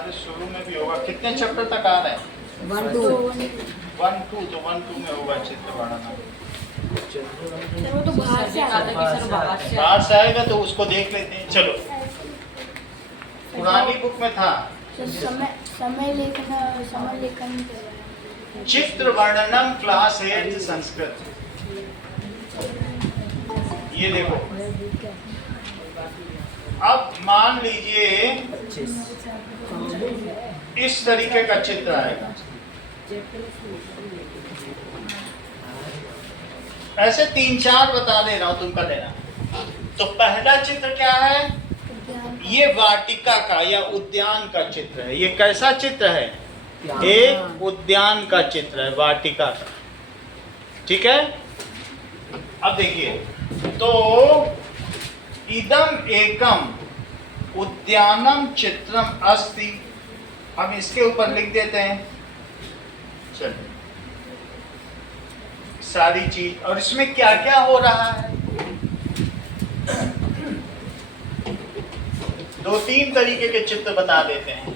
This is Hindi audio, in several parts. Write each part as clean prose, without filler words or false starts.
तुम्हारे शुरू में भी होगा। कितने चैप्टर तक आ रहे हैं? 1 2 1 2, तो 1 2 में होगा चित्र बढ़ाना। वो तो बाहर से आता है कि सर बाहर से आएगा तो उसको देख लेते हैं। चलो, पुरानी बुक में था समय लेखन चित्र वर्णनम क्लास 8 संस्कृत। ये देखो, अब मान लीजिए इस तरीके का चित्र आएगा। ऐसे 3-4 बता दे रहा हूं, तुम कर लेना। तो पहला चित्र क्या है? ये वाटिका का या उद्यान का चित्र है। ये कैसा चित्र है? एक उद्यान का चित्र है, वाटिका का। ठीक है। अब देखिए, तो इदम एकम उद्यानम चित्रम अस्ति। हम इसके ऊपर लिख देते हैं। चलिए, सारी चीज, और इसमें क्या क्या हो रहा है। 2-3 तरीके के चित्र बता देते हैं।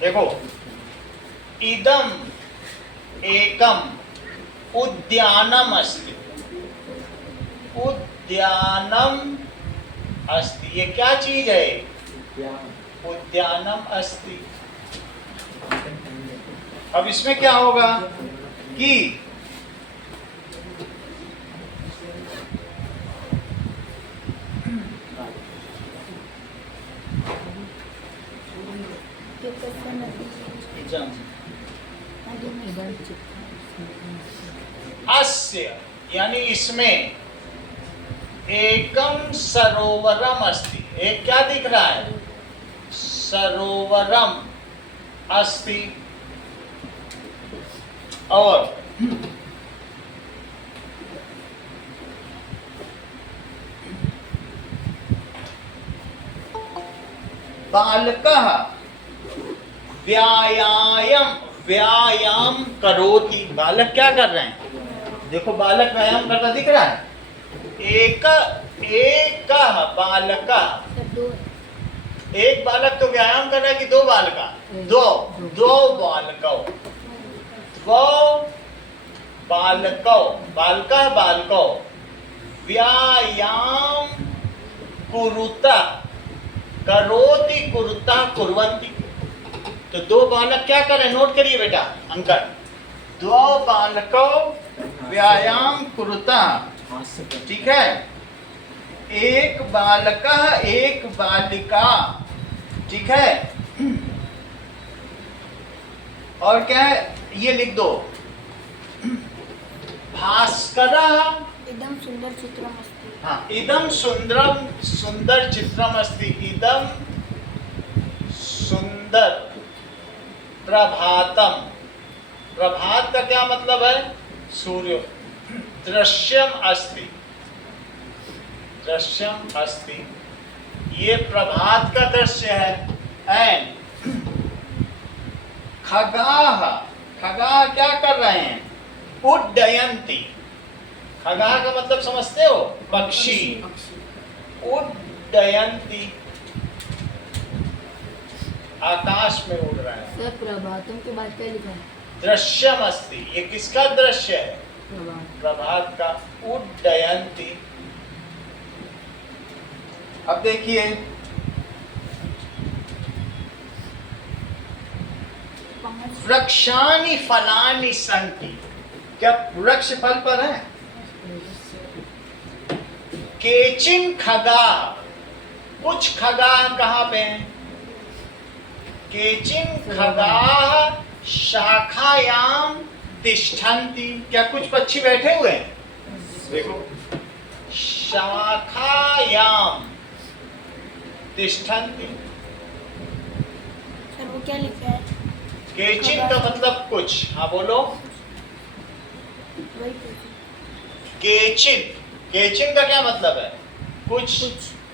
देखो, इदम एकम उद्यानम अस्ति। उद्यानम अस्ति, ये क्या चीज है? उद्यानम अस्ति। अब इसमें क्या होगा कि अस्य, यानी इसमें एकम सरोवरम अस्ति। एक क्या दिख रहा है? सरोवरम अस्ति। और बालकः व्यायाम करोति। बालक क्या कर रहे हैं? देखो, बालक व्यायाम करता दिख रहा है। एक बालक, एक बालक तो व्यायाम कर रहा है कि 2 बालका? दो बालकों, बालकों व्यायाम कुरुता, करोति कुरुता कुर्वन्ति। तो 2 बालक क्या कर रहे हैं? नोट करिए बेटा, अंकल। 2 बालकों व्यायाम कुरुता। ठीक है। एक बालक, एक बालिका। ठीक है। और क्या है? ये लिख दो, भास्कर। एकदम सुंदर चित्रम अस्ति। हाँ, इदम सुंदर चित्रम अस्ति। इदम सुंदर प्रभातम। प्रभात का क्या मतलब है? सूर्य। दृश्यम अस्ति, दृश्यम अस्ति। ये प्रभात का दृश्य है। एंड खगाः, खगाः क्या कर रहे हैं? उड्डयन्ति। खगाः का मतलब समझते हो? पक्षी। उड्डयन्ति, आकाश में उड़ रहा है। सर, प्रभातम के बाद क्या लिखा है? दृश्यम अस्ति। ये किसका दृश्य है? प्रभात का। उड्डयन्ति। अब देखिए, वृक्षानि फलानि सन्ति। क्या वृक्ष फल पर है? केचिन खगाः, कुछ खगाः कहाँ पे हैं? केचिन खगाः शाखायाम तिष्ठन्ति। क्या कुछ पक्षी बैठे हुए हैं? देखो, शाखायाम तिष्ठन्ति। सर, वो क्या लिखा है? केचिन का मतलब कुछ। हाँ बोलो। केचिन, केचिन का क्या मतलब है? कुछ।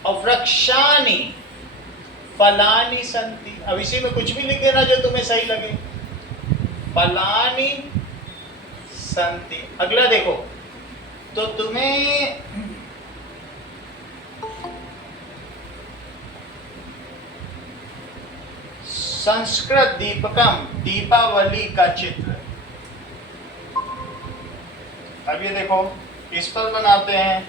और वृक्षानि फलानि सन्ति। अब इसी में कुछ भी लिख देना जो तुम्हें सही लगे। फलानि सन्ति। अगला देखो, तो तुम्हें संस्कृत दीपकम, दीपावली का चित्र। अब ये देखो, इस पर बनाते हैं।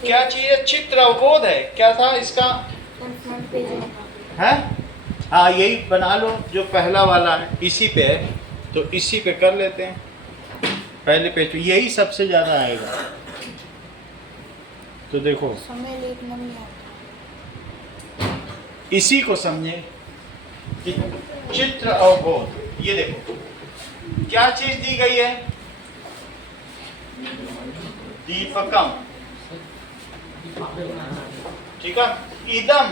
क्या चीज है? चित्र अवबोध है। क्या था इसका? फ्रंट पेज है? हाँ, यही बना लो जो पहला वाला है, इसी पे है, तो इसी पे कर लेते हैं। पहले पेज पे यही सबसे ज्यादा आएगा। तो देखो, समय लिखना नहीं आता। इसी को समझे कि चित्र अवबोध। ये देखो क्या चीज दी गई है? दीपकम, ठीक है। इदम,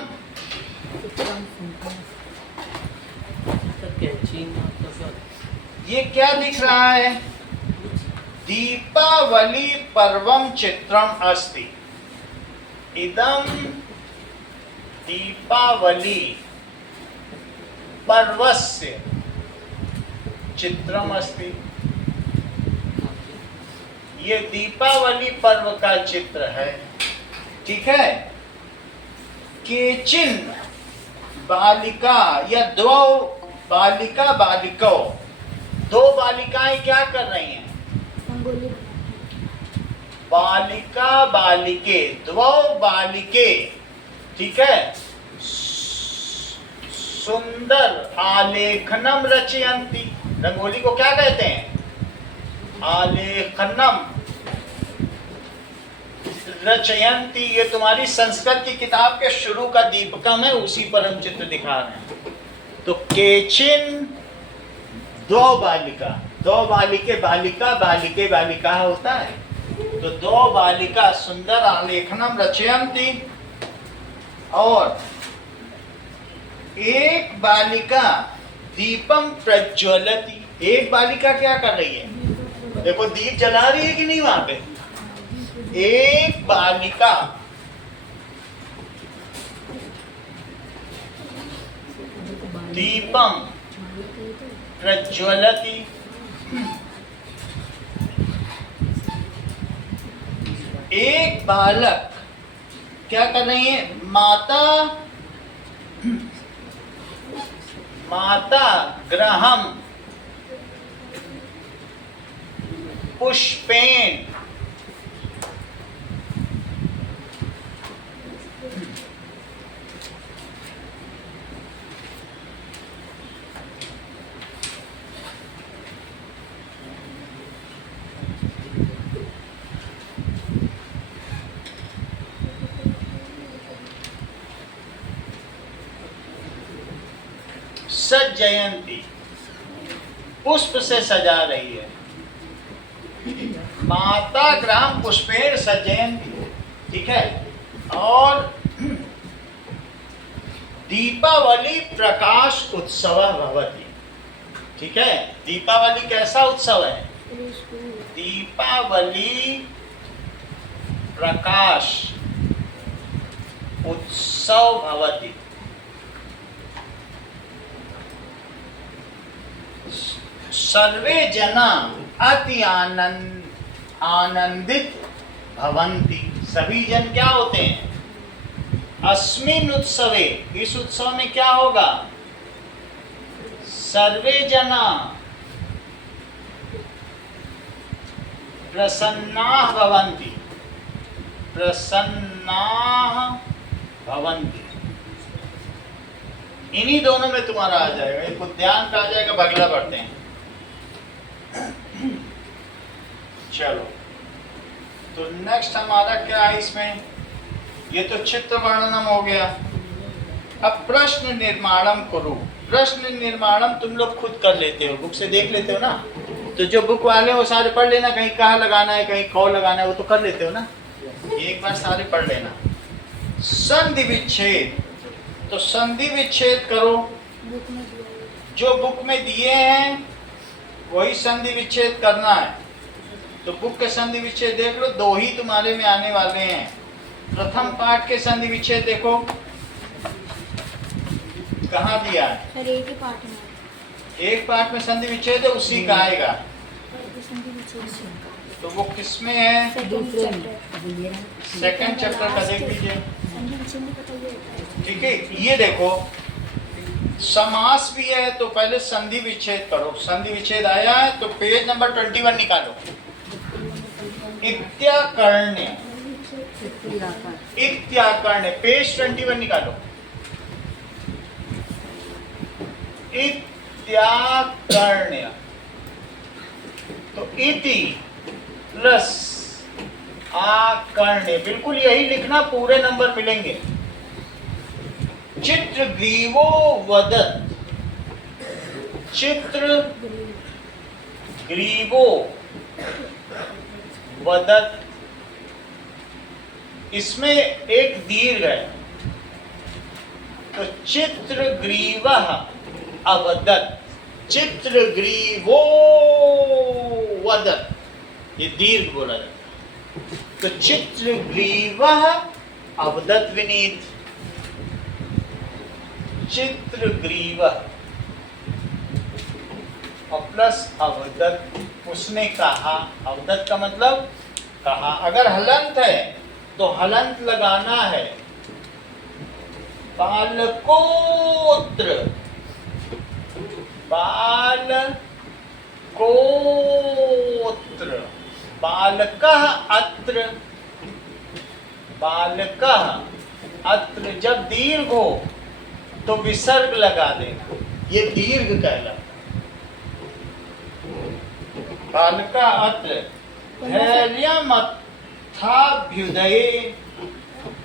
ये क्या दिख रहा है? दीपावली पर्वम चित्रम अस्ति। इदम दीपावली पर्वस्य चित्रम अस्ति। ये दीपावली पर्व का चित्र है, ठीक है। केचिन बालिका या दो बालिका बालिको, दो बालिकाएं क्या कर रही हैं? रंगोली बालिका बालिके, दो बालिके, ठीक है। सुंदर आलेखनम रचयंती। रंगोली को क्या कहते हैं? आलेखनम रचयंती। ये तुम्हारी संस्कृत की किताब के शुरू का दीपकम है, उसी पर हम चित्र दिखा रहे हैं। तो केचिन, दो बालिका, दो बालिके, बालिका बालिके बालिका होता है, तो दो बालिका सुंदर आलेखनम रचयंती। और एक बालिका दीपम प्रज्वलति। एक बालिका क्या कर रही है? देखो, दीप जला रही है कि नहीं वहां पे? एक बालिका दीपम प्रज्वलति। एक बालक क्या कर रही है? माता ग्रहम पुष्पेन। सज्जयंती, पुष्प से सजा रही है। माता ग्राम पुष्पेण सज्जयंती, ठीक है। और दीपावली प्रकाश उत्सव भवति, ठीक है। दीपावली कैसा उत्सव है? दीपावली प्रकाश उत्सव भवति। सर्वे जना अति आनंदित भवन्ति। सभी जन क्या होते हैं? अस्मिन् उत्सवे, इस उत्सव में क्या होगा? सर्वे जना प्रसन्नाः भवन्ति, प्रसन्नाः भवन्ति। इन्हीं दोनों में तुम्हारा आ जाएगा। एक उद्यान का आ जाएगा, बगला पढ़ते हैं। चलो, तो नेक्स्ट हमारा क्या है इसमें? ये तो चित्र वर्णनम हो गया। अब प्रश्न निर्माणम करो। प्रश्न निर्माणम तुम लोग खुद कर लेते हो, बुक से देख लेते हो ना। तो जो बुक वाले हो सारे पढ़ लेना, कहीं कहाँ लगाना है, कहीं कौ लगाना है, वो तो कर लेते हो ना। एक बार सारे पढ़ लेना। संधि विच्छेद, तो संधि विच्छेद करो। जो बुक में दिए हैं वही संधि विच्छेद करना है। तो बुक के संधि विच्छेद देख लो, दो ही तुम्हारे में आने वाले हैं। प्रथम पाठ के संधि विच्छेद देखो कहाँ दिया है? सर एक ही पाठ में, एक पाठ में संधि विच्छेद है, उसी का आएगा। तो वो किसमें है? Second chapter. सेकंड चैप्टर का देख लीजिए। संधि विच्छेद नहीं पता ये होता है। ठीक है, ये देखो समास भी है तो पहले संधि विच्छेद करो। संधि विच्छेद आया है तो पेज नंबर 21 निकालो। इत्याकर्ण्य, इत्याकर्ण्य, पेज 21 निकालो। इत्याकर्ण्य, तो इति प्लस आकर्ण्य, बिल्कुल यही लिखना, पूरे नंबर मिलेंगे। चित्रग्रीवो वदत्, चित्रग्रीवो वदत्, इसमें एक दीर्घ है तो चित्रग्रीवः अवदत्, चित्रग्रीवो वदत्, ये दीर्घ बोला जाता है। तो चित्रग्रीवः अवदत् विनीत, चित्रग्रीवः और प्लस अवदत्, उसने कहा। अवदत् का मतलब कहा। अगर हलंत है तो हलंत लगाना है। बालकोत्र, बालकोत्र, बालकः अत्र, बालकः अत्र, जब दीर्घ हो तो विसर्ग लगा देना, ये दीर्घ कहलाता है। बालका अत्र धैर्यमथाभ्युदये,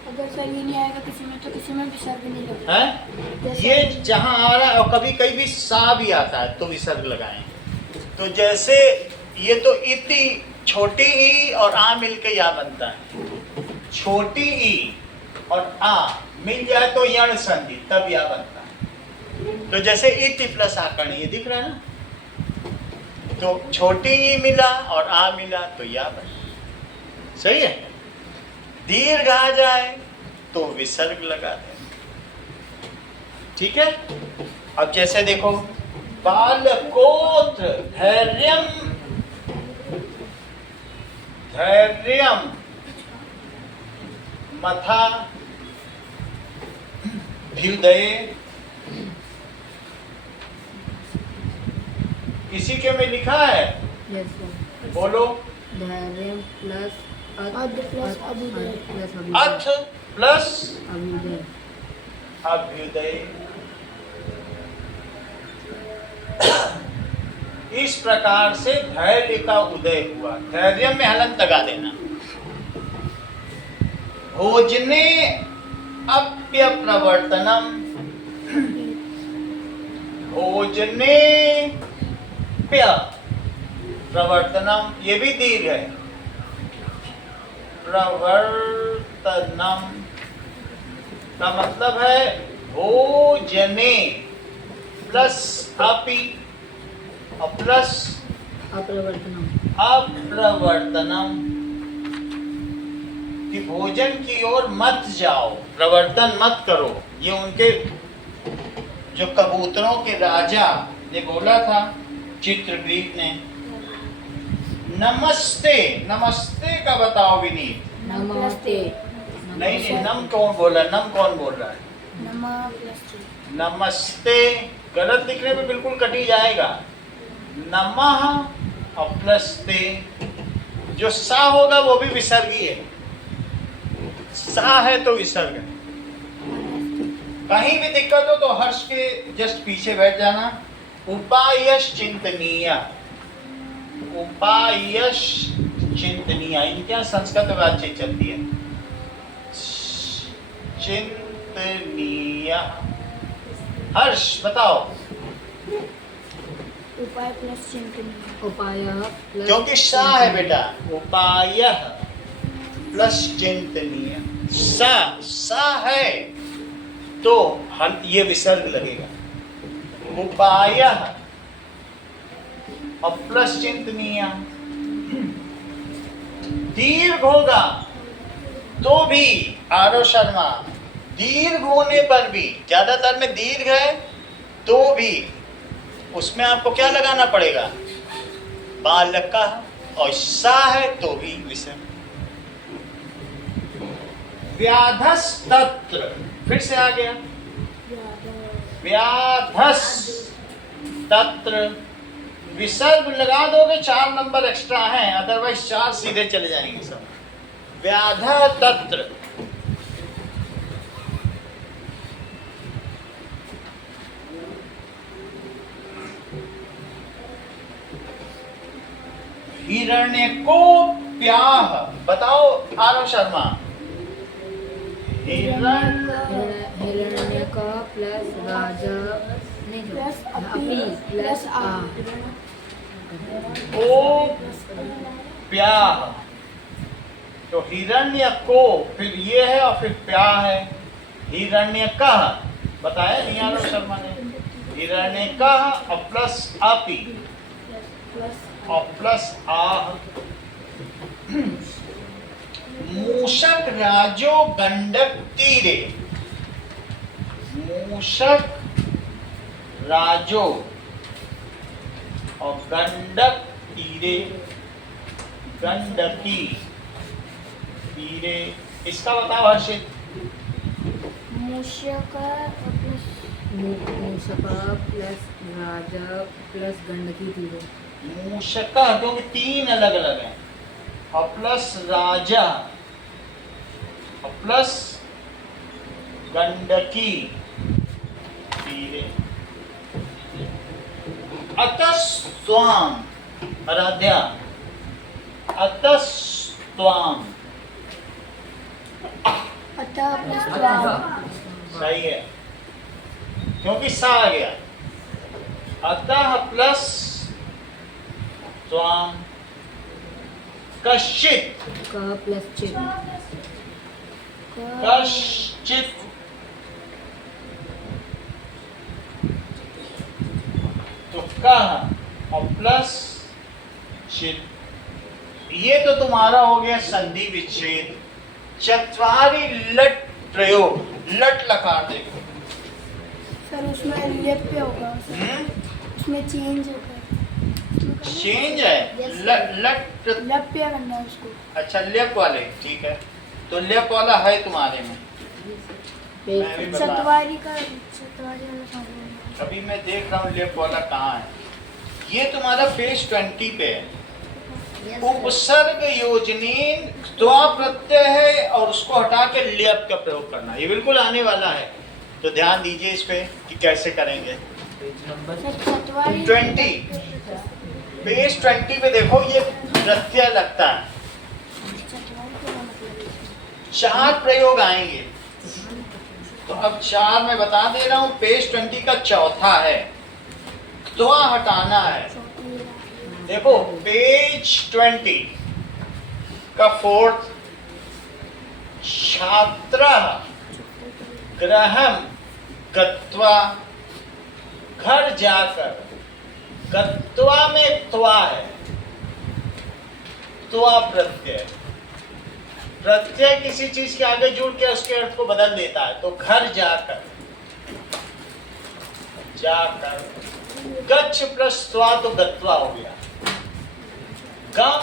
अगर सर ये नहीं आएगा किसी में तो किसी में विसर्ग नहीं लगता है। ये जहां आ रहा है और कभी कहीं भी सा भी आता है तो विसर्ग लगाएं। तो जैसे ये तो इति, छोटी ई और आ मिलके या बनता है। छोटी ई और आ मिल जाए तो यण संधि, तब या बनता है। तो जैसे इति प्लस आकर्ण, ये दिख रहा है ना, तो छोटी ई मिला और आ मिला तो या बना। सही है। दीर्घ आ जाए तो विसर्ग लगा दें। ठीक है। अब जैसे देखो, बालकोत्र धैर्यम, धैर्यम मथा भ्युदये, इसी के में लिखा है। बोलो। धैर्यम प्लस अध प्लस अभ्युदय, अथ प्लस अभ्युदय, अभ्युदय। इस प्रकार से धैर्य का उदय हुआ। धैर्य में हलंत लगा देना। भोजने अप्य प्रवर्तनम, भोजने प्य प्रवर्तनम, ये भी दीर्घ है। प्रवर्तनम का मतलब है भोजने प्लस अपि और प्लस अप्रवर्तनम, अप्रवर्तनम, कि भोजन की ओर मत जाओ, प्रवर्तन मत करो। ये उनके जो कबूतरों के राजा ने बोला था चित्रग्रीव ने। नमस्ते, नमस्ते का बताओ विनीत। नमस्ते, नहीं नहीं, नम कौन बोल रहा है? नम कौन बोल रहा है? नमा प्लस नमस्ते गलत लिखने में बिल्कुल कटी जाएगा। नमः और प्लस ते, जो सा होगा वो भी विसर्गी है। सा है तो विसर्ग है। कहीं भी दिक्कत हो तो हर्ष के जस्ट पीछे बैठ जाना। उपायश चिंतनीय, उपायश चिंतनीय, इनके यहाँ संस्कृत बातचीत चलती है। चिंतनीय, हर्ष बताओ। उपाय प्लस चिंतनीय, उपाय प्लस, क्योंकि सा है बेटा। उपाय प्लस चिंतनीय, सा है तो हम ये विसर्ग लगेगा। उपाय और प्लस चिंतनीय। दीर्घ होगा तो भी, आरव शर्मा, दीर्घ होने पर भी, ज्यादातर में दीर्घ है तो भी उसमें आपको क्या लगाना पड़ेगा? बालका, और सा है तो भी विसर्ग। व्याधस तत्र, फिर से आ गया व्याधस तत्र। विसर्ग लगा दोगे 4 नंबर एक्स्ट्रा हैं, अदरवाइज 4 सीधे चले जाएंगे सब। व्याध तत्र, हिरण्यकोप्याः, बताओ आरव शर्मा। हिरण्यक प्लस राजा नहीं प्लस अपी प्लस आ कोप्याः, तो हिरण्य को फिर ये है और फिर प्या है। हिरण्यकः बताया नहीं आरव शर्मा ने। हिरण्यकः और प्लस अपि और प्लस आह। मूषक राजो गंडक तीरे, मूषक राजो और गंडक तीरे, गंडकी तीरे, इसका बताओ हर्षित। मूषक प्लस मूषका प्लस राजा प्लस गंडकी तीरे। मूषक क्योंकि 3 अलग अलग हैं, और प्लस राजा और प्लस गंडकी तीरे। अतस्त्वाम, आराध्या, अतस्त्वाम, अतः प्लस त्वाम। सही है क्योंकि सा आ गया। अतः प्लस त्वाम। कश्चित, क प्लस चित, कश्चित, तो कह और प्लस चित। ये तो तुम्हारा हो गया संधि विच्छेद। चत्वारी लट प्रयोग, लट लकार देखो। सर उसमें लेप्य होगा, उसमें चेंज होगा, चेंज है लट लप्य करना है उसको। अच्छा लेप वाले, ठीक है, तो लेप वाला है तुम्हारे में। मैं भी बता, चतवारी का चतवारी वाला सामने। अभी मैं देख रहा हूँ लेप वाला कहाँ है। ये तुम्हारा पेज 20 पे है। उपसर्ग योजनीन त्वा प्रत्यय है और उसको हटा के लेप का प्रयोग करना, ये बिल्कुल आने वाला है, तो ध्यान दीजिए इस पे कि कैसे करेंगे। चतवारी 20 पेज 20 पे देखो, ये प्रत्यय लगता है। चतवारी का मतलब 4 प्रयोग आएंगे, तो अब 4 मैं बता दे रहा हूँ। पेज 20 का चौथा है, त्वा हटाना है। देखो पेज 20 का 4th, छात्रः गृहं गत्वा, घर जाकर। गत्वा में त्वा है, त्वा प्रत्यय। प्रत्यय किसी चीज के आगे जुड़ के उसके अर्थ को बदल देता है, तो घर जाकर, जाकर। गच्छ प्लस त्वा तो गत्वा हो गया। गम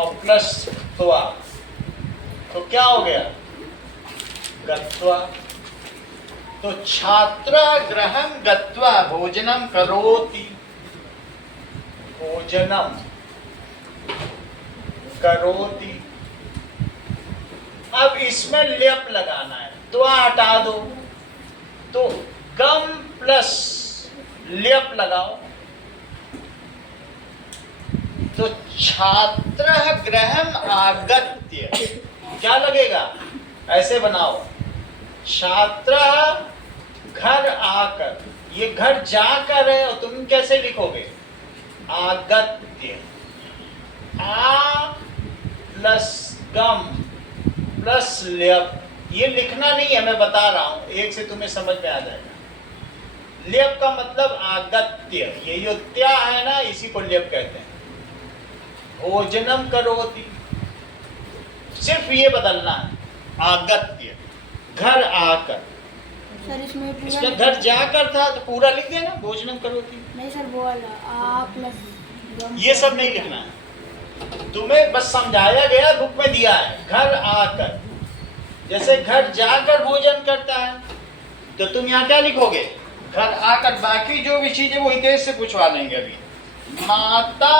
और प्लस त्वा तो क्या हो गया? गत्वा। तो छात्र गृहं गत्वा भोजनम करोति, भोजनम करोति। अब इसमें लेप लगाना है, त्वा हटा दो, तो गम प्लस लेप लगाओ, तो छात्र गृहं आगत्य, क्या लगेगा? ऐसे बनाओ, छात्र घर आकर, ये घर जाकर है और तुम कैसे लिखोगे? आगत्य। आ प्लस गम प्लस लेप, ये लिखना नहीं है, मैं बता रहा हूं, एक से तुम्हें समझ में आ जाएगा। लेप का मतलब आगत्य, ये जो त्या है ना, इसी को लेप कहते हैं। भोजनम करोति, सिर्फ ये बदलना है, आगत्य, घर आकर। सर इसमें इसका घर जाकर था तो पूरा लिख देना, भोजनम करोति। नहीं सर वो वाला आ प्लस ये सब नहीं लिखना है, तुम्हें बस समझाया गया, बुक में दिया है, घर आकर। जैसे घर जाकर भोजन करता है, तो तुम यहाँ क्या लिखोगे? घर आकर। बाकी जो भी चीजें वो हितेश से पूछवा लेंगे अभी। माता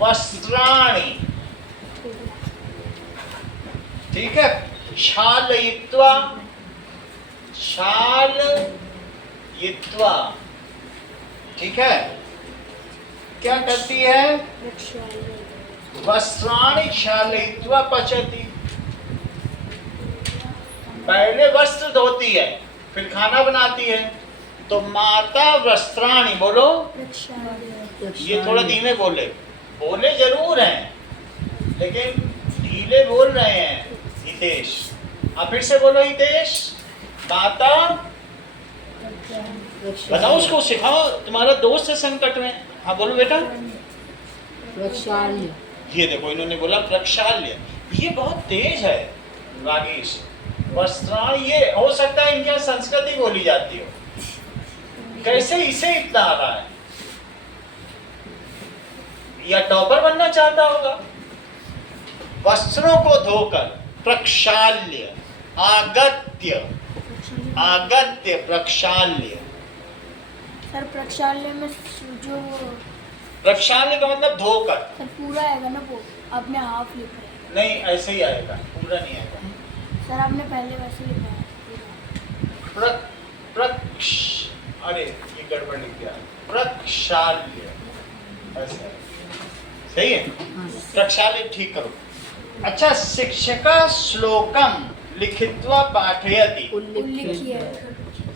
वस्त्राणि, ठीक है। क्षालयित्वा, क्षालयित्वा, ठीक है। क्या करती है? वस्त्राणि क्षालयित्वा पचति। पहले वस्त्र धोती है, फिर खाना बनाती है। तो माता वस्त्राणि, बोलो। ये थोड़ा धीमे बोले, बोले जरूर हैं लेकिन ढीले बोल रहे हैं हितेश। आप फिर से बोलो हितेश। माता, बताओ उसको, सिखाओ, तुम्हारा दोस्त है संकट में। हाँ बोलो बेटा। प्रक्षाल्य। ये देखो इन्होंने बोला प्रक्षाल्य, ये बहुत तेज है रागेश। वस्त्राण, ये हो सकता है इनके यहाँ संस्कृति बोली जाती हो। कैसे इसे इतना आ रहा है? या टॉपर बनना चाहता होगा। वस्त्रों को धोकर, प्रक्षाल्य, आगत्य, आगत्य प्रक्षाल्य। सर प्रक्षाल्य में जो प्रक्षाल्य का मतलब धोकर। सर पूरा आएगा ना, वो आपने हाफ लिखा है। नहीं, ऐसे ही आएगा, पूरा नहीं आएगा। सर आपने पहले वैसे लिखा है। अरे ये गड़बड़ लिख दिया। प्रक्षाल्य, ऐसा सही है। प्रक्षाल्य ठीक करो। अच्छा, शिक्षका श्लोकम लिखित्वा पाठयति। उल्लिखिए।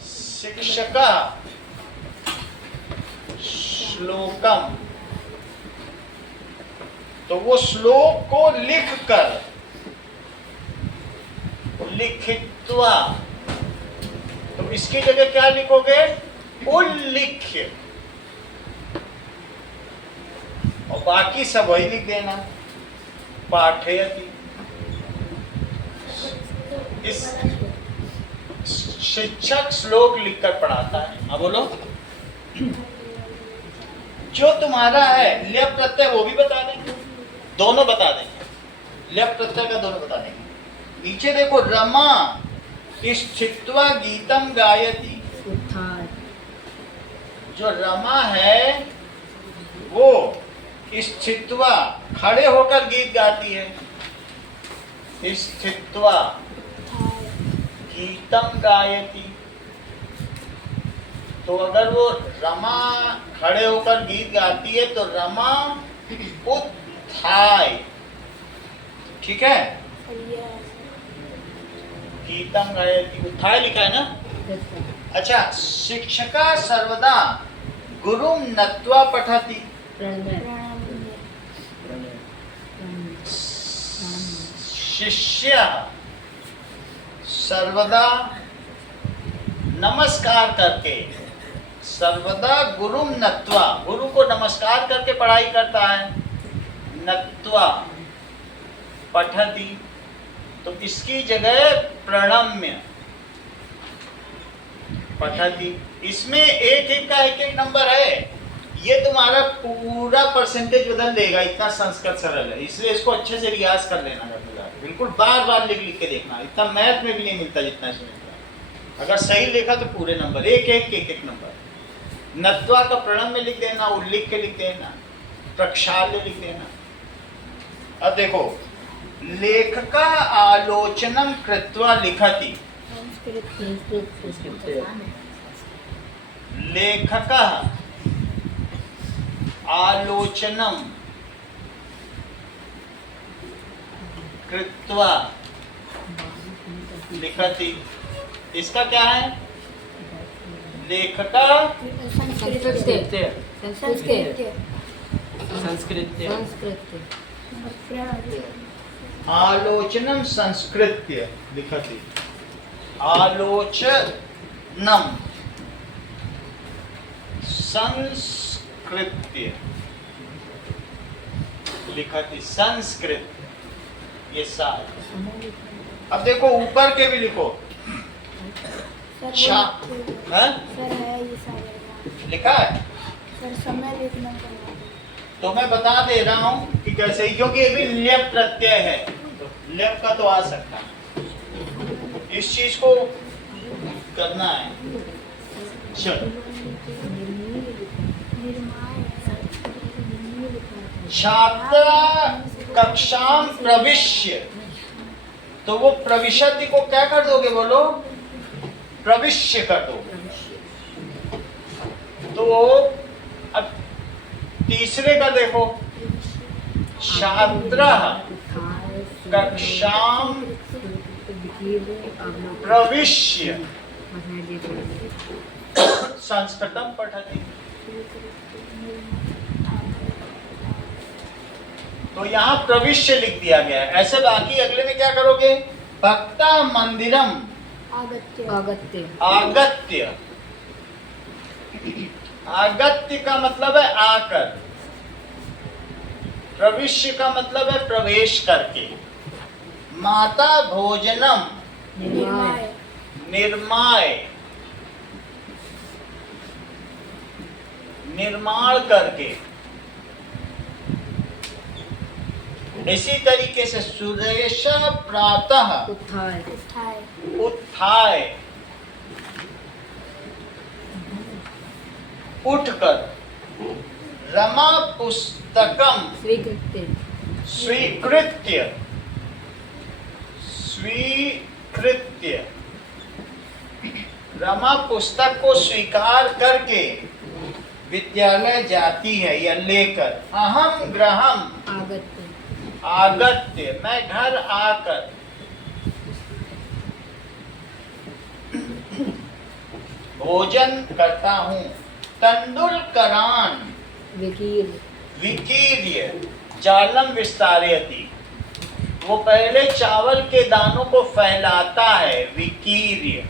शिक्षका श्लोकम, तो वो श्लोक को लिखकर, लिखित्वा, तो इसकी जगह क्या लिखोगे? उल्लिख्य। और बाकी सब वही लिख देना, पाठयति। इस शिक्षक श्लोक लिखकर पढ़ाता है। अब बोलो। जो तुम्हारा है ल्य प्रत्यय वो भी बता देंगे, दोनों बता देंगे। ल्य प्रत्यय का दोनों बता देंगे। नीचे देखो, रमा स्थित्वा गीतम गायति। उत्थान। जो रमा है वो स्थित्वा, खड़े होकर गीत गाती है। स्थित्वा गीतम गायति। तो अगर वो रमा खड़े होकर गीत गाती है तो रमा उत्थाय, ठीक है। गीतम गायति, उत्थाय लिखा है ना। अच्छा, शिक्षका सर्वदा गुरुम नत्वा पठति। शिष्य सर्वदा नमस्कार करके, सर्वदा गुरुम नत्वा, गुरु को नमस्कार करके पढ़ाई करता है। नत्वा पठति, तो इसकी जगह प्रणम्य पठति। इसमें एक एक का एक एक नंबर है। ये तुम्हारा पूरा परसेंटेज बदल देगा, इतना संस्कृत सरल है। इसलिए इसको अच्छे से रियाज कर लेना, बिल्कुल बार बार लिख लिख के देखना। इतना मैथ में भी नहीं मिलता जितना इसमें मिलता। अगर सही लिखा तो पूरे नंबर, एक एक नंबर। नत्वा का प्रणम में लिख देना, उल्लिख के लिख देना, प्रक्षाल्य लिख देना। अब देखो, लेखका आलोचनम कृत्वा लिखति। लेखका आलोचनम कृत्वा लिखति। इसका क्या है? लेखका आलोचनम संस्कृत्य लिखति। आलोचनम संस्कृत्य लिखति। संस्कृत, ये साल। अब देखो ऊपर के भी लिखो। सर है ये सारे लिखा है। सर समय लिखना पड़ेगा। तो मैं बता दे रहा हूं कि कैसे, क्योंकि ये भी ल्य प्रत्यय है। तो लेव का तो आ सकता है, इस चीज को करना है। चलो, छात्र कक्षाम प्रविश्य, तो वो प्रविशति को क्या कर दोगे, बोलो, प्रविश्य कर दोगे। तो अब तीसरे का देखो, छात्र कक्षाम प्रविश्य संस्कृतम पठति। तो यहाँ प्रविश्य लिख दिया गया है। ऐसे बाकी अगले में क्या करोगे, भक्ता मंदिरम अगत्य आगत्य। आगत्य का मतलब है आकर, प्रविश्य का मतलब है प्रवेश करके। माता भोजनम निर्माय, निर्माण करके। इसी तरीके से सुरेश प्रातः उत्थाय, उठकर। रमा पुस्तकम स्वीकृत्य, स्वीकृत्य। रमा पुस्तक को स्वीकार करके विद्यालय जाती है या लेकर। अहम ग्रहम आगत्य, मैं घर आकर। भोजन करता हूँ। तंडुलकरान विकीर्य जालम विस्तारयति, वो पहले चावल के दानों को फैलाता है, विकीर्य,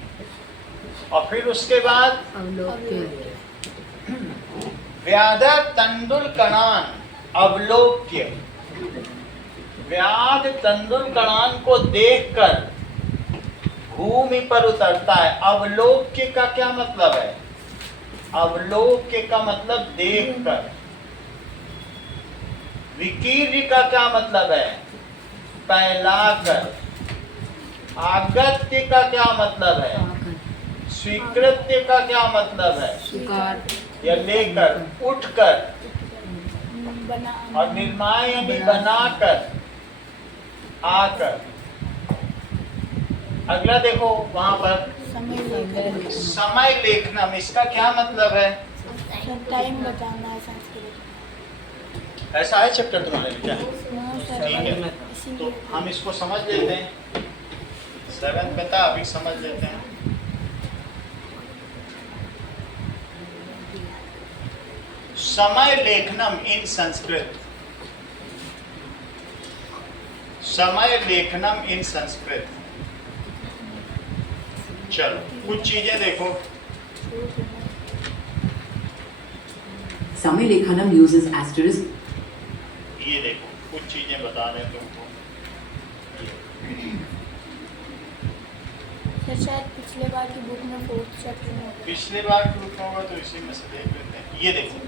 और फिर उसके बाद व्याध तंडुलकरान अवलोक्य। व्याध तंडुलकरान को देखकर भूमि पर उतरता है। अवलोक्य का क्या मतलब है, अवलोक्य का मतलब देखकर। विकीर्य का क्या मतलब है, फैलाकर। आगत्य का क्या मतलब है, स्वीकृत्य का क्या मतलब है, या लेकर, उठकर। और निर्माय यानी बनाकर, आकर। अगला देखो वहां पर समय लेखनम, इसका क्या मतलब है, टाइम बताना है संस्कृत। ऐसा है चैप्टर तुम्हारे में क्या? ठीक है, तो हम इसको समझ लेते हैं। 7th में था, अभी समझ लेते हैं। समय लेखनम इन संस्कृत, समय लेखनम इन संस्कृत। चलो कुछ चीजें देखो। समय लेखनम uses asterisk. ये देखो कुछ चीजें बता रहे हैं तुमको। सर शायद पिछले बार की बुक में 4th चैप्टर में होगा। पिछले बार ग्रुप में होगा तो इसी में से देख लेते हैं। ये देखो,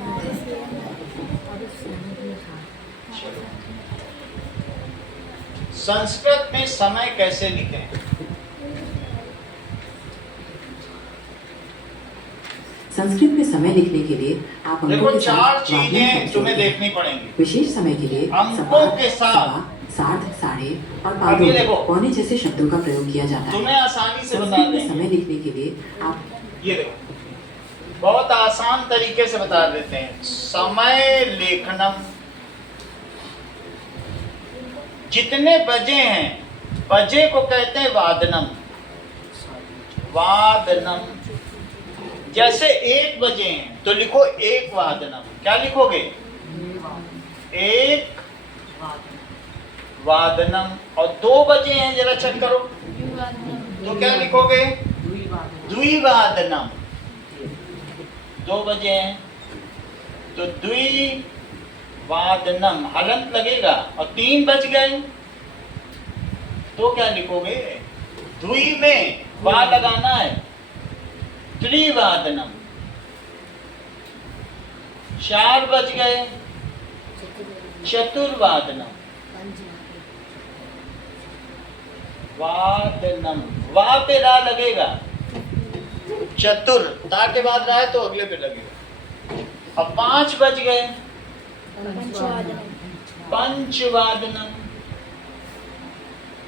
सारे सेम है। संस्कृत में समय कैसे लिखें? संस्कृत में समय लिखने के लिए आप देखो अंकों के चार साथ चीजें तुम्हें देखनी पड़ेंगी। विशेष समय के लिए अंकों के साथ सवा, सार्ध, साढ़े और अब ये पादों, देखो। पौने जैसे शब्दों का प्रयोग किया जाता है। तुम्हें आसानी से बता संस्कृत में दें। समय लिखने के लिए आप ये देखो, बहुत आसान तरीके से बता देते हैं। समय लेखनम, जितने बजे हैं, बजे को कहते हैं वादनम। वादनम, जैसे 1 बजे हैं तो लिखो 1 वादनम। क्या लिखोगे? 1 वादनम। और 2 बजे हैं, जरा चेक करो, तो क्या लिखोगे? द्विवादनम। 2 बजे हैं तो द्विवादनम, हलंत लगेगा। और 3 बज गए तो क्या लिखोगे? द्वि में वा लगाना है, त्रिवादनम। 4 बज गए, चतुर्वादनम। वादनम, वा पे रा लगेगा, चतुर ता के बाद रा है तो अगले पे लगेगा। अब 5 बज गए, पंचवादनम। पंचवादनम।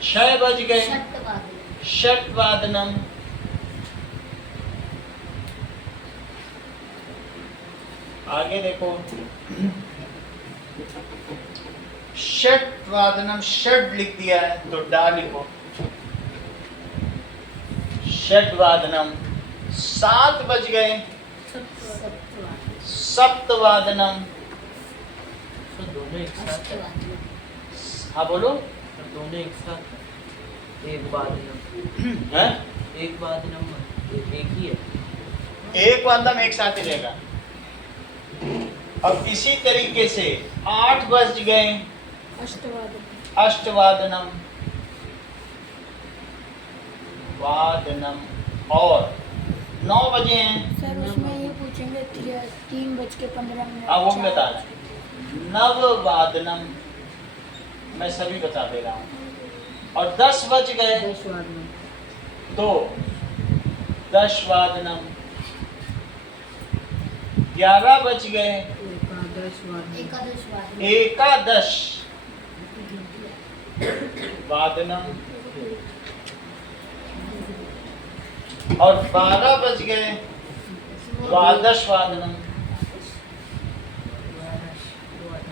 6 बज गए, षटवादनम। आगे देखो, षटवादनम, षट लिख दिया है तो डा लिखो, षटवादनम। 7 बज गए, सप्तवादनम। दोनों एक साथ, हाँ बोलो। दोनों एक साथ, एक वादनम, है एक वादनम, एक ही है। एक वादनम एक साथ ही रहेगा। अब इसी तरीके से 8 बज गए, अष्टवादनम। अष्टवादनम, वादनम। और 9 बजे हैं, सर उसमें ये पूछेंगे 3:15। हाँ वो मैं बता रहा हूँ। नववादनम, मैं सभी बता दे रहा हूँ। और 10 बज गए तो दशवादनम। 11 बज गए, एकादश वादनम। और 12 बज गए, द्वादश वादनम।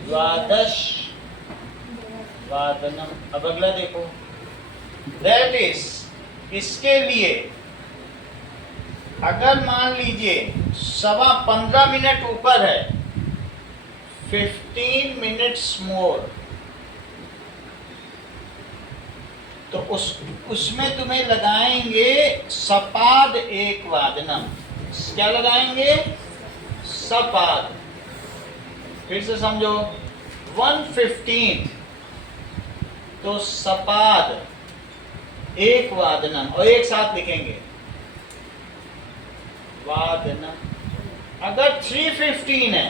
द्वादश वादनम। अब अगला देखो, दैट इज, इसके लिए अगर मान लीजिए 15:15 ऊपर है, 15 मिनट्स मोर, तो उसमें तुम्हें लगाएंगे सपाद एक वादनम। क्या लगाएंगे? सपाद। फिर से समझो, 1:15 तो सपाद एक वादनम, और एक साथ लिखेंगे वादनम। अगर 3:15 है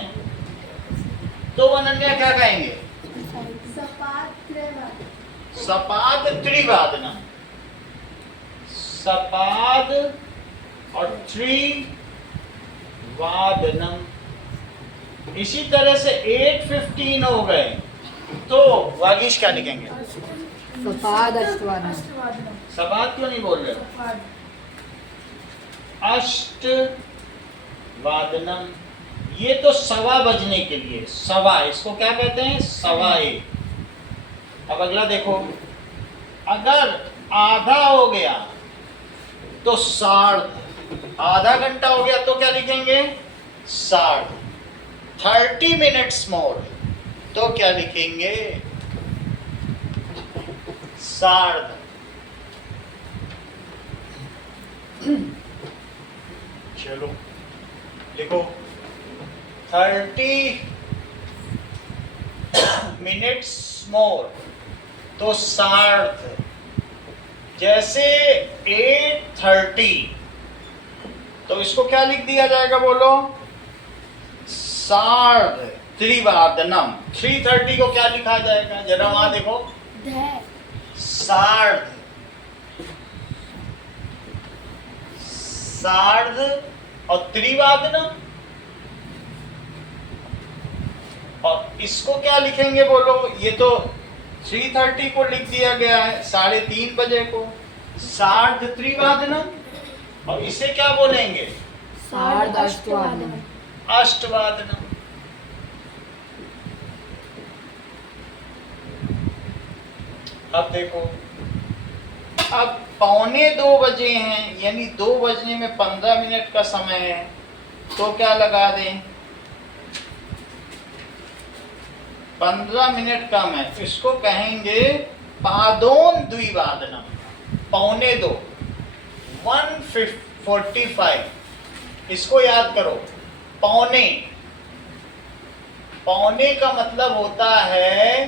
तो अनन्या क्या कहेंगे? सपाद त्रिवादनम। सपाद और त्रिवादनम। इसी तरह से 8:15 हो गए तो वागीश क्या लिखेंगे? सपाद अष्टवादनम। सपाद क्यों नहीं बोल रहे हो? अष्ट वादनम। ये तो सवा बजने के लिए, सवा, इसको क्या कहते हैं? सवा एक। अब अगला देखो, अगर आधा हो गया तो साढ़, आधा घंटा हो गया तो क्या लिखेंगे? साढ़। 30 मिनट्स मोर तो क्या लिखेंगे? साढ़। चलो देखो, 30 मिनट्स मोर तो सार्ध। जैसे 8:30 तो इसको क्या लिख दिया जाएगा बोलो? सार्ध त्रिवादनम। 3:30 को क्या लिखा जाएगा? जरा वहां देखो, सार्ध। सार्ध और त्रिवादनम। और इसको क्या लिखेंगे बोलो? ये तो 3:30 को लिख दिया गया है, 3:30 बजे को, सार्ध त्रिवादनम। और इसे क्या बोलेंगे? सार्ध अष्टवादनम। अष्टवादनम। अब देखो, अब 1:45 बजे हैं, यानी 2 बजने में 15 मिनट का समय है, तो क्या लगा दें? 15 मिनट कम है, इसको कहेंगे पादोन द्विवादनम। 1:45, 1:45। इसको याद करो, पौने। पौने का मतलब होता है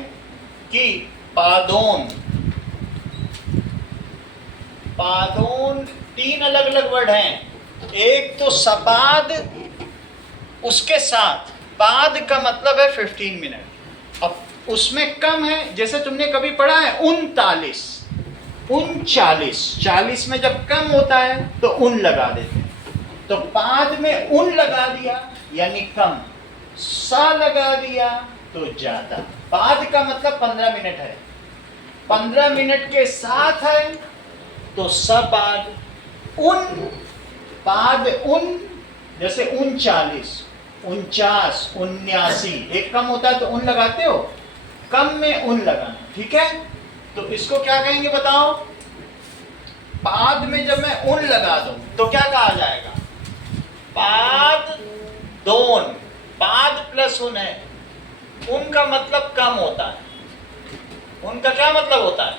कि पादोन। पादोन 3 अलग अलग वर्ड हैं। एक तो सपाद, उसके साथ पाद का मतलब है 15 मिनट। अब उसमें कम है, जैसे तुमने कभी पढ़ा है 39, 40 में जब कम होता है तो उन लगा देते हैं। तो पाद में उन लगा दिया यानी कम, सा लगा दिया तो ज्यादा। पाद का मतलब 15 मिनट है, 15 मिनट के साथ है तो सपाद। उन पाद उन, जैसे 39, 49, 79, एक कम होता है तो उन लगाते हो, कम में उन लगाना, ठीक है। तो इसको क्या कहेंगे बताओ? पाद में जब मैं उन लगा दूं तो क्या कहा जाएगा? पाद दोन, पाद प्लस उन है। उन का मतलब कम होता है, उनका क्या मतलब होता है?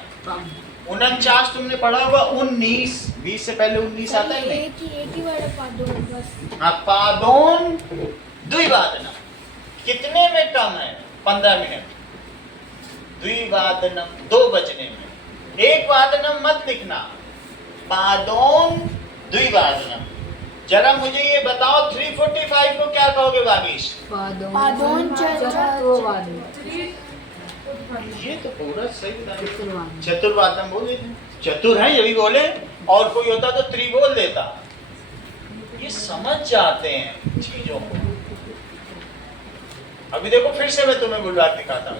49 तुमने पढ़ा होगा, 19, 20 से पहले 19 आता है नहीं? एक ही वर्ड है पादोन बस। हाँ, पादोन द्विवादनम। कितने में कम है? 15 मिनट। द्विवादनम 2 बजने में, एक वादनम मत लिखना, पादोन द्विवादनम। जरा मुझे ये बताओ 3:45 को क्या कहोगे वागीश? पादोन चतुर्वादन। ये तो पूरा सही बता रहे हो। चतुर्वादन। चतुर्वादन बोल देते, चतुर है ये भी बोले, और कोई होता तो त्रि बोल देता। ये समझ जाते हैं चीजों को। अभी देखो फिर से मैं तुम्हें बुलवा के दिखाता हूँ।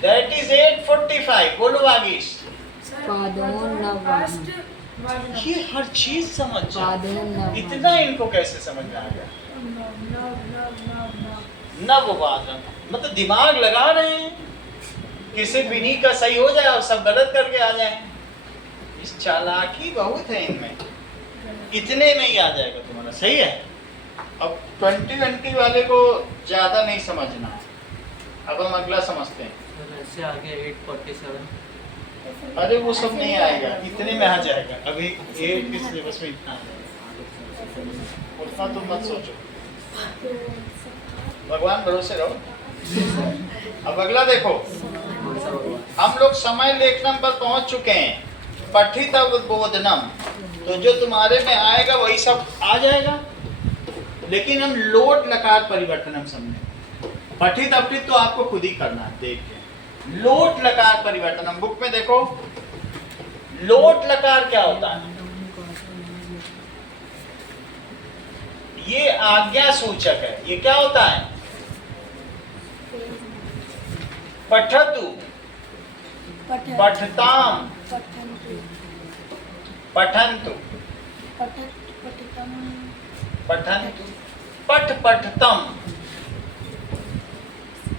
दैट इज 8:45, बोलो वागीश। पादोन नववादन। ये हर चीज समझ जाते पादोन हैं। नववादन। इतना इनको कैसे समझ में आ गया? नववादन मतलब दिमाग लगा रहे हैं, किसी बिनी का सही हो जाए और सब गलत करके आ जाए। इस चालाकी बहुत है इनमें, इतने में ही आ जाएगा तुम्हारा, सही है। अब 20 वाले को ज्यादा नहीं समझना, अब हम अगला समझते हैं। ऐसे आगे 8:47। अरे वो सब नहीं आएगा, इतने में आ जाएगा। अभी 8 के सिलेबस में इतना आ जाएगा, उतना तुम मत सोचो, भगवान भरोसे रहो। अब अगला देखो, हम लोग समय लेखनम पर पहुंच चुके हैं। पठित बोधनम, तो जो तुम्हारे में आएगा वही सब आ जाएगा, लेकिन हम लोट लकार परिवर्तनम समझे। पठित अपठित तो आपको खुद ही करना है, देख के। लोट लकार परिवर्तनम, बुक में देखो लोट लकार क्या होता है। ये आज्ञा सूचक है। ये क्या होता है? पठतु, पठताम, पठन्तु, पठन्तु, पठ पठतम,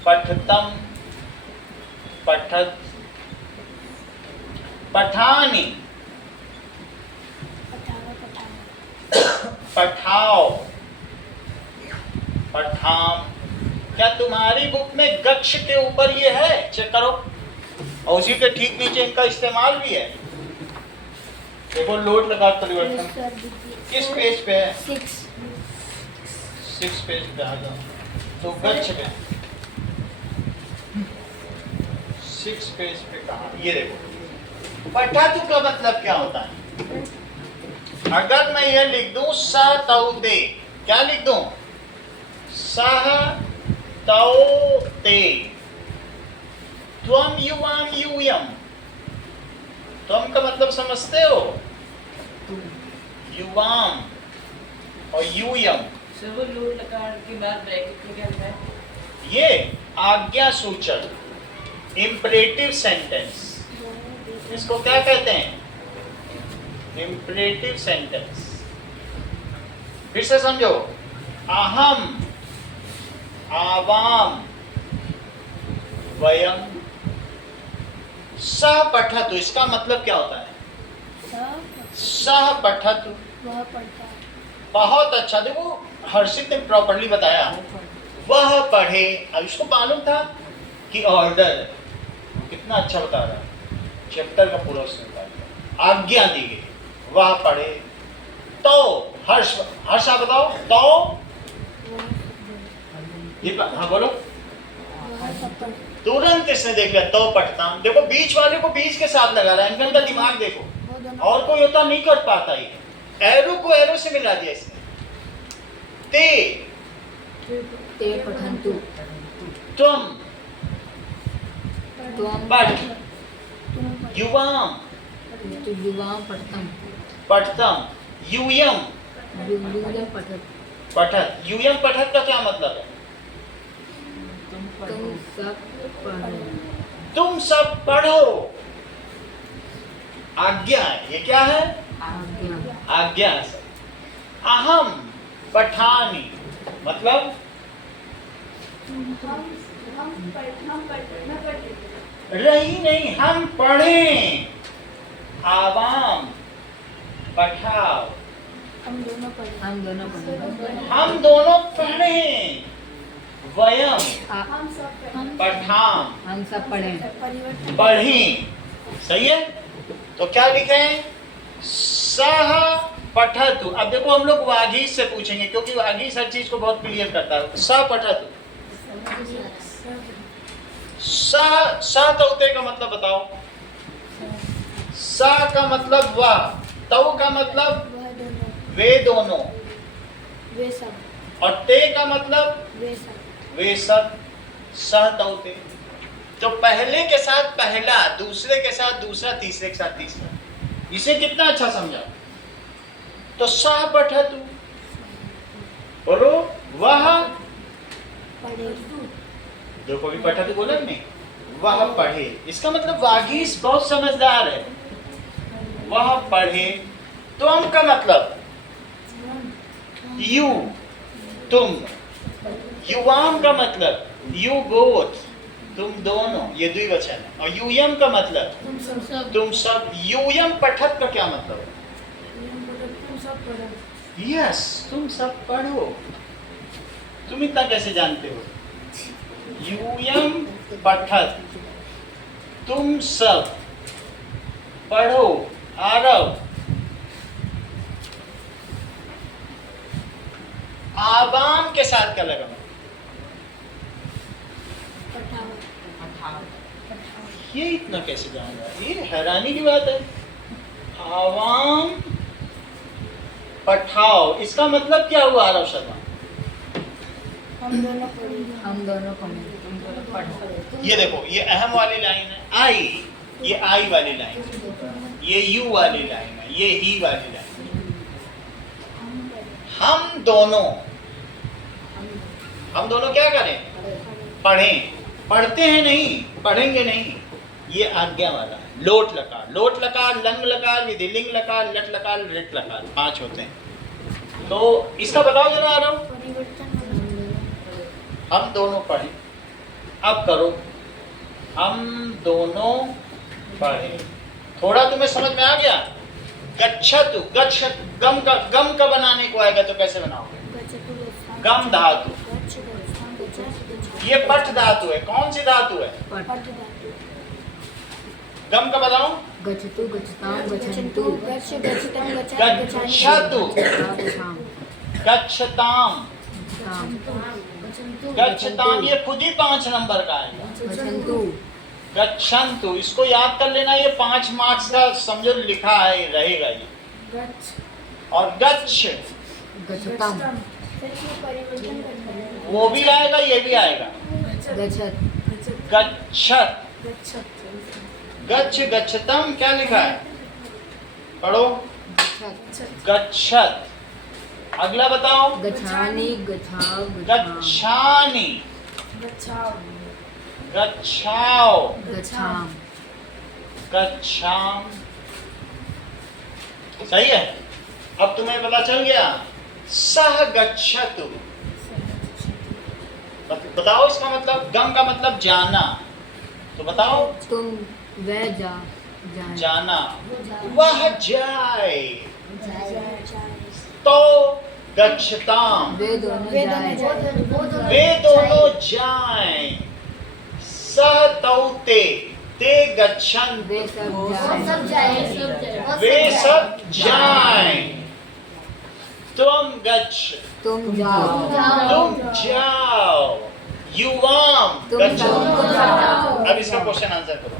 पठतम, पठत, पठानि, पठाओ, पठाम। क्या तुम्हारी बुक में गच्छ के ऊपर ये है? चेक करो। और उसी के ठीक नीचे इनका इस्तेमाल भी है। देखो लोट लगा परिवर्तन किस पेज पे है? 6 पेज पे आ जाओ तो गच्छ पे 6 पेज पे कहा? ये देखो पठतु का मतलब क्या होता है? अगर मैं ये लिख दूं सतौते, क्या लिख दूं? सह तौते, त्वम युवाम यूयम। त्वम का मतलब समझते हो? युवाम और यूयम। सर वो लोट लकार के बाद ब्रैकेट में क्या लिखा है? ये आज्ञा सूचक, इंपरेटिव सेंटेंस। इसको क्या कहते हैं? Imperative sentence. फिर से समझो, अहम, आवाम, वयम, सह पठतु। इसका मतलब क्या होता है? सह पठतु, वह पढ़ता है। बहुत अच्छा। देखो हर्षित ने प्रॉपर्ली बताया, वह पढ़े। अब इसको मालूम था कि ऑर्डर कितना अच्छा बता रहा है, चैप्टर का पूरा उसने बता दिया। आज्ञा दी गई, वह पढ़े। तो हर्षा बताओ तो ये हाँ बोलो। वह सब पढ़ता है। तुरंत इसने देख लिया तो पढ़ता। देखो बीच वाले को बीच के साथ लगा रहा है, इनका दिमाग देखो। वो दोनों और कोई होता नहीं कर पाता ये। एरो को एरो से मिला दिया इसने। ते ते पठन्तु त्वं त्वं पठ, युवां युवां पठतम् पठतम, यूयम यूयं पठत पठत। यूयम पठत का क्या मतलब है? तुम सब पढ़ो तुम सब पढ़ो। आज्ञा है, ये क्या है? आज्ञा आज्ञा से। अहम पठानी मतलब रही नहीं, हम पढ़ें। आवाम पठाओ, हम दोनों पढ़े। हम दोनों पढ़ें हम दोनों पढ़ें। वयम हम सब पठाम हम सब पढ़ें परिवर्तन पढ़ें। सही है? तो क्या लिखे? सह पठतु। अब देखो हम लोग वागीश से पूछेंगे क्योंकि वागीश हर चीज को बहुत क्लियर करता है। स पठतु, स तौते का मतलब बताओ। स का मतलब वह, तौ का मतलब वह दोनों, वे दोनों, वे सब, और ते का मतलब वे सब। वे सब। सह तौते। तो पहले के साथ पहला, दूसरे के साथ दूसरा, तीसरे के साथ तीसरा। इसे कितना अच्छा समझा? तो सह पठतु, बोलो वह, पढ़े। देखो अभी पठतु बोला नहीं, वह पढ़े। इसका मतलब वागीश बहुत समझदार है। वह पढ़े। तुम का मतलब यू, तुम। युवाम का मतलब यू बोथ, तुम दोनों, ये द्विवचन है। और यूयम का मतलब तुम सब, तुम सब। यूयम पठत का क्या मतलब? तुम सब पढ़ो। यस, तुम सब पढ़ो। तुम इतना कैसे जानते हो? यूयम पठत, तुम सब पढ़ो। आरव, आवाम के साथ क्या लगा? पढ़ाओ। ये इतना कैसे जान रहा है? ये हैरानी की बात है। आवाम पठाओ, इसका मतलब क्या हुआ आरव शर्मा? हम दोनों पढ़े। हम दोनों पढ़ें ये देखो, ये अहम वाली लाइन है आई, ये आई वाली लाइन है, ये यू वाली लाइन है, ये ही वाली लाइन है। हम दोनों क्या करें? पढ़ें। पढ़ते हैं नहीं, पढ़ेंगे नहीं। ये आज्ञा वाला है। लोट लकार, लोट लकार, लंग लकार, विधिलिंग लकार, लट लकार, रिट लकार, 5 होते हैं। तो इसका बताओ जरा आ रहा हूं। परिवर्तन हम दोनों पढ़ें। अब करो, हम दोनों पढ़ें। थोड़ा तुम्हें समझ में आ गया? गच्छतु, गच्छ गम का बनाने को आएगा तो कैसे बनाओगे? गम धातु। ये पठ धातु है। कौन सी धातु है? गम का बताओ। गच्छतु गच्छतां गच्छन्तु गच्छतु, गच्छताम, गच्छताम, ये खुद ही 5 नंबर का आएगा। गच्छन्तु गच्छन्तु, इसको याद कर लेना। ये 5 मार्क्स का समझो लिखा है, रहेगा ये। और गच्छ, गच्छतां वो भी आएगा, ये भी आएगा। गच्छत गच्छत, गच्छ, गच्छतम, क्या लिखा है? पढ़ो। गच्छत। अगला बताओ। गच्छानि गच्छाव गच्छानि, गच्छाओ, गच्छाम गच्छाम। सही है? अब तुम्हें पता चल गया। सह गच्छतु, बताओ इसका मतलब। गम का मतलब जाना, तो बताओ। तुम वह जाए जाना, वह जाए। तो गच्छताम, वे दोनों जाए वे दोनों जाएं। सह तौते, ते गच्छन्ति, वे सब जाए वे सब जाएं। तुम गच्छ, तुम जाओ तुम जाओ। युवाम तुम गच्छन्तु। जाओ। अब इसका क्वेश्चन आंसर करो।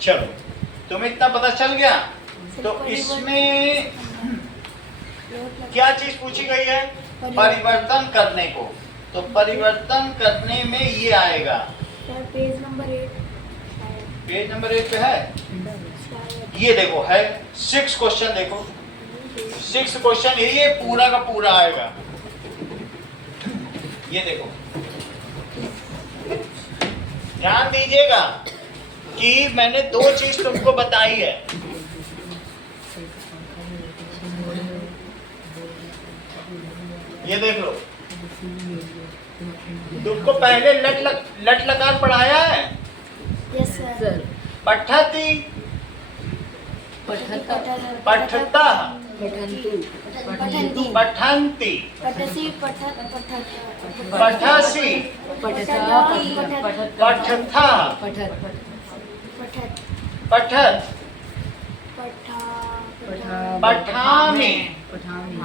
चलो, तुम्हें इतना पता चल गया। तो इसमें क्या चीज पूछी गई है? परिवर्तन करने को। तो परिवर्तन करने में ये आएगा। Sir page number 8 page number 1 पे है, शायद। ये देखो है 6 क्वेश्चन, देखो 6 क्वेश्चन ये पूरा का पूरा आएगा। ये देखो, ध्यान दीजिएगा कि मैंने 2 चीज तुमको बताई है। ये देख लो, तुमको पहले लट लकार पढ़ाया है। Yes sir. सर पठती, पठता पठता, पठन्तु पठन्ति पठन्ति, पठसि पठत पठत पठसि, पठता पठत पठथा, पठत पठत पठत, पठा पठामि, पठामि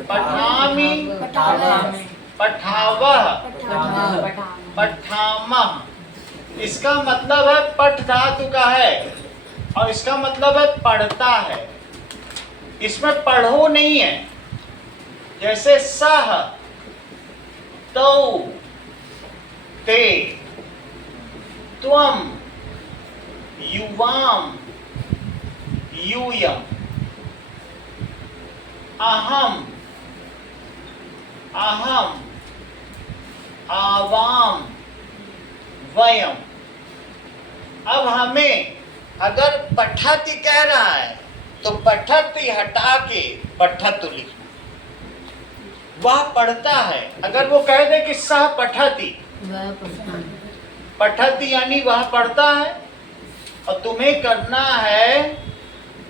पठामि, पठावः, पठामः। इसका मतलब है पठ धातु का है और इसका मतलब है पढ़ता है। इसमें पढ़ो नहीं है। जैसे सह, तौ, ते, त्वम, युवाम, यूयम, अहम, अहम, आवाम, वयम। अब हमें अगर पठति कह रहा है तो पठति हटा के पठतु लिखना। वह पढ़ता है। अगर वो कह दे कि सह पठति, वह पढ़ता है, पठति यानी वह पढ़ता है, और तुम्हें करना है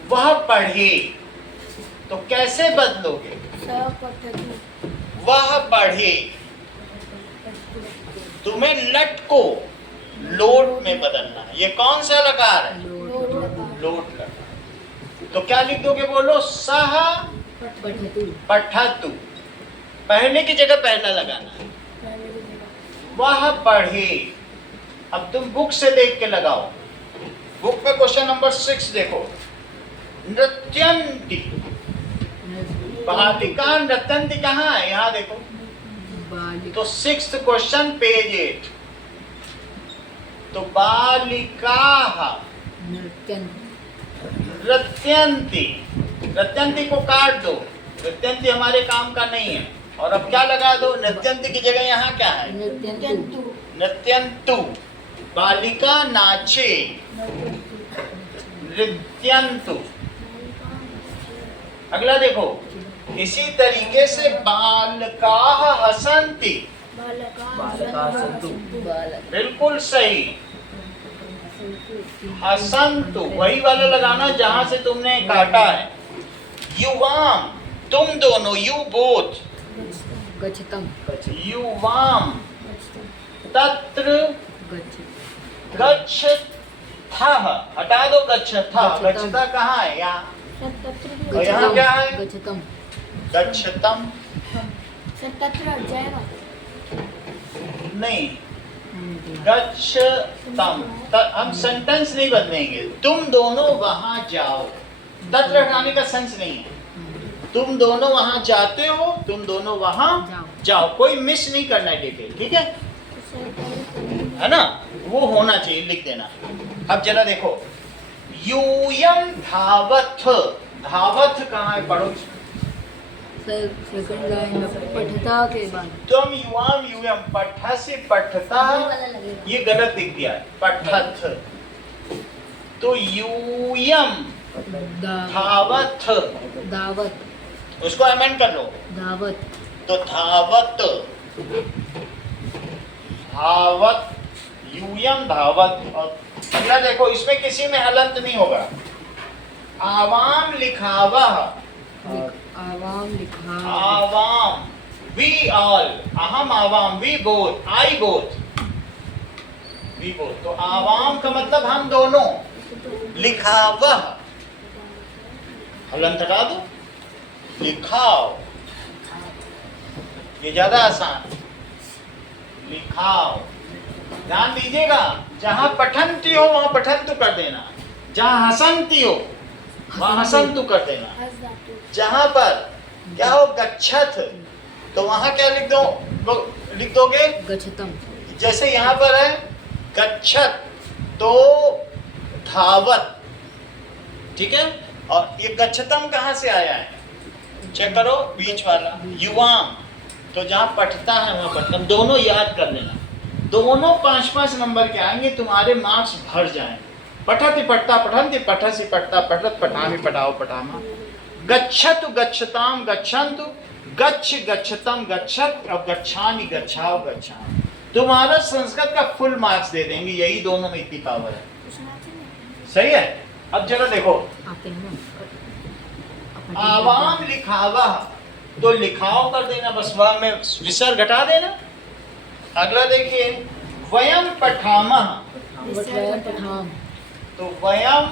वह पढ़े, तो कैसे बदलोगे? स पठति वह पढ़े। तुम्हें लट को लोट में बदलना है। ये कौन सा लकार है? लोट लकार लोट लकार। तो क्या लिख दोगे? बोलो, सह पठतु पठतु। पहले की जगह पहला लगाना है। वह पढ़े। अब तुम बुक से देख के लगाओ। बुक में क्वेश्चन नंबर 6 देखो। नृत्यंती, बालिका नृत्यंती कहाँ है? यहाँ देखो। बालिका तो 6th क्वेश्चन पेज 8। तो बालिकाः नृत्यन्ति नृत्यन्ति, नृत्यन्ति को काट दो। नृत्यन्ति हमारे काम का नहीं है। और अब क्या लगा दो? नृत्यन्ति की जगह यहाँ क्या है? नृत्यन्तु नृत्यन्तु। बालिका नाचे, नृत्यन्तु। अगला देखो, इसी तरीके से बालकाः हसन्ति। बालका सन्तु बालक बिल्कुल सही। हसन्तु वही वाला लगाना जहां से तुमने काटा है। युवाम, तुम दोनों, यू बोथ, गच्छतम युवाम, तत्र गच्छ गच्छथः, हटा दो गच्छथः। गच्छता कहाँ है? यहाँ। सर और यहाँ क्या है? गच्छतम गच्छतम तत्र हट जाएगा। नहीं, गच्छतम। हम सेंटेंस नहीं बदलेंगे। तुम दोनों वहां जाओ। तत्र हटाने का सेंस नहीं है। तुम दोनों वहां जाते हो, तुम दोनों वहां जाओ। कोई मिस नहीं करना है डिटेल, ठीक है? है ना? वो होना चाहिए, लिख देना। अब जरा देखो, यूयम धावथ। धावथ कहाँ है? पढ़ो। सर सेकंड लाइन में पठता के बाद तुम युवाम यूयम, पठसि पठता, ये गलत लिख दिया है। पठथ। तो यूयम धावथ, दावत उसको अमेंड कर लो। दावत तो धावत, धावत, यूयम धावत। और अगला देखो, इसमें किसी में हलंत नहीं होगा। आवाम लिखावह, आवाम लिखा आवाम, वी ऑल, अहम आवाम, we both, I both, we both. तो आवाम का मतलब हम दोनों। लिखावह, हलंत हटा दो, लिखाओ। ये ज्यादा आसान। लिखाओ। ध्यान दीजिएगा, जहां पठंती हो वहां पठंतु कर देना। जहां हसंती हो वहां हसंतु कर देना। जहां पर क्या हो? गच्छथ, तो वहां क्या लिख दोगे? गच्छतम। जैसे यहाँ पर है गच्छत, तो धावत, ठीक है। और ये गच्छतम कहाँ से आया है? चेक करो बीच वाला, युवाम, तो जहाँ पठता है वहां पठतम। दोनों याद कर लेना, दोनों 5-5 नंबर के आएंगे, तुम्हारे मार्क्स भर जाएंगे। पठति पठता पठन्ति, पठसि पठता पठत, पठामि पठाओ पठामा। गच्छतु गच्छताम गच्छन्तु, गच्छ गच्छतम गच्छत, और गच्छामि गच्छाओ गच्छामि। तुम्हारा संस्कृत का फुल मार्क्स दे देंगे, यही दोनों में इतनी पावर है। सही है। अब जरा देखो, आते हैं ना। आवाम लिखावा, तो लिखाव कर देना, बस वह में विसर्ग घटा देना। अगला देखिए, वयम पठामः, वयम पठाम। तो वयम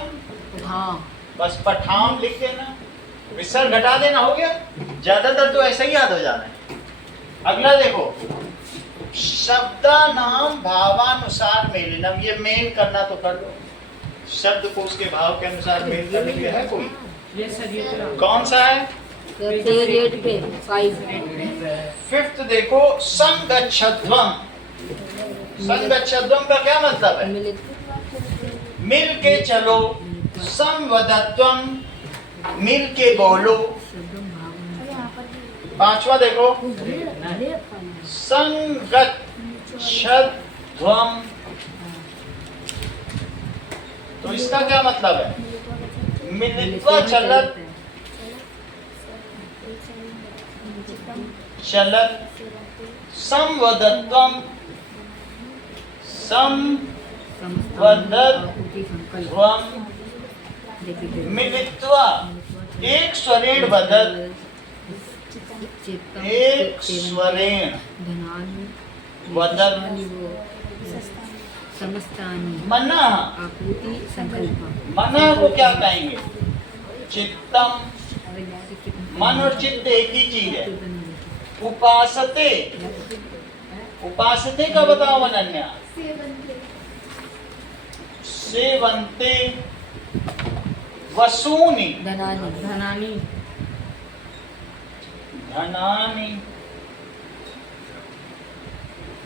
पठाम। बस पठाम लिख देना, विसर्ग घटा देना, हो गया। ज्यादातर तो ऐसा ही याद हो जाना है। अगला देखो, शब्दानाम भावानुसार मेलनम, ये मेल करना तो कर लो, शब्द को उसके भाव के अनुसार मेल करने के लिए है कोई? ये सर ये तो कौन सा है? रेट पे 5। 5th देखो, संगच्छध्वम। संगच्छध्वम का क्या मतलब है? मिल के चलो। संवदत्वम, मिल के बोलो। 5वां देखो, संगच्छध्वम, तो इसका क्या मतलब है? मिलित्वा चलत, चलत। संवदत्वम, संवदत्वम, मिलित्वा एक स्वरेण वदत, एक स्वरेण वदत। समस्तानि मना, आकृति संकल्प। मना को क्या कहेंगे? चित्तम। मन और चित्त एक ही चीज है। उपासते, उपासते का बताओ अनन्या। सेवन्ते, वसूनि, धनानि। धनानी धनानि,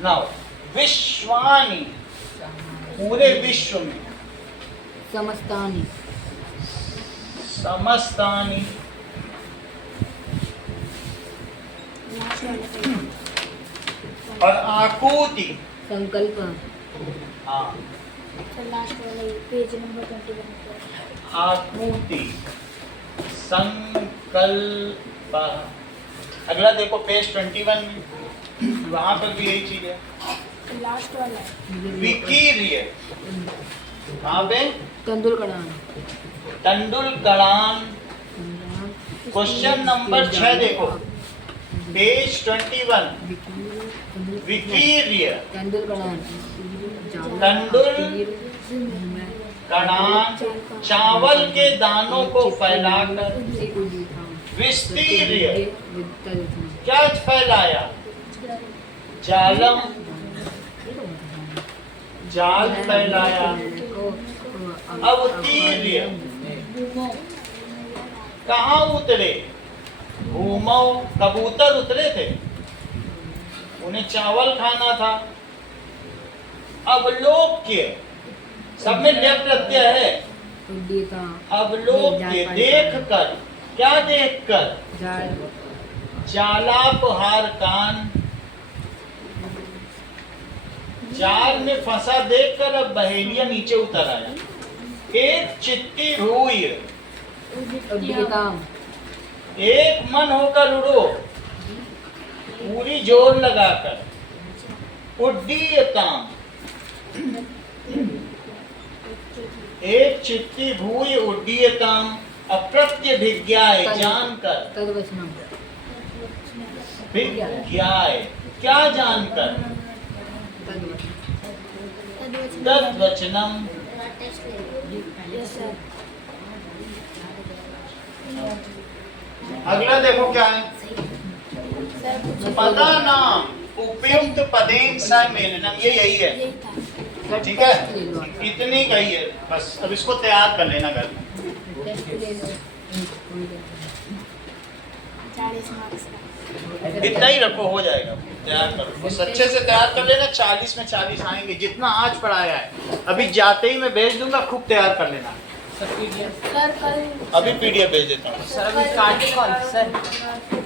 नाउ विश्वानि, पूरे विश्व में। समस्तानि। समस्तानि, और आकुति। संकल्प। हाँ, लास्ट वाला पेज नंबर 21 पे। आकुति, संकल्प। अगला देखो पेज 21 में, वहां पर भी यही चीज है। लास्ट वाला है। विकीर्य, कहाँ पे? तंदुलकड़ान। तंडुलकड़ान। क्वेश्चन नंबर 6 देखो, पेज 21। विकीर्य, तंदुलकड़ान। कड़ान, चावल के दानों को फैलाकर। विस्तीर्य, क्या फैलाया? जालम, जाल फैलाया। अवतीर्य, कहाँ उतरे? भूमौ, कबूतर उतरे थे, उन्हें चावल खाना था। अवलोक्य, सब में लेप प्रत्यय है। अवलोक्य, देख कर, क्या देख कर? जालापहार कान, जाल में फंसा देखकर अब बहेलिया नीचे उतर आया। एक चित्ती हुई, एक मन होकर उड़ो, पूरी जोर लगाकर। उड्डीयताम, एक चित्ती भूय उड्डीयताम, अप्रत्यभिज्ञाय, जानकर। तद्वचनम। विज्ञाय, क्या जानकर? तद्वचनम। अगला देखो क्या है? पदा नाम उपयुक्त पदेन सा मेलनम, ये यही है। ठीक है, इतनी गई है बस। अब इसको तैयार कर लेना घर में। 40 मार्क्स का। इतना ही रखो, हो जाएगा। तैयार करो बस, अच्छे से तैयार कर लेना। 40 में 40 आएंगे, जितना आज पढ़ाया है। अभी जाते ही मैं भेज दूंगा, खूब तैयार कर लेना। सर PDF सर कल अभी PDF भेज देता हूँ। सर अभी स्टार्टिंग कॉल सर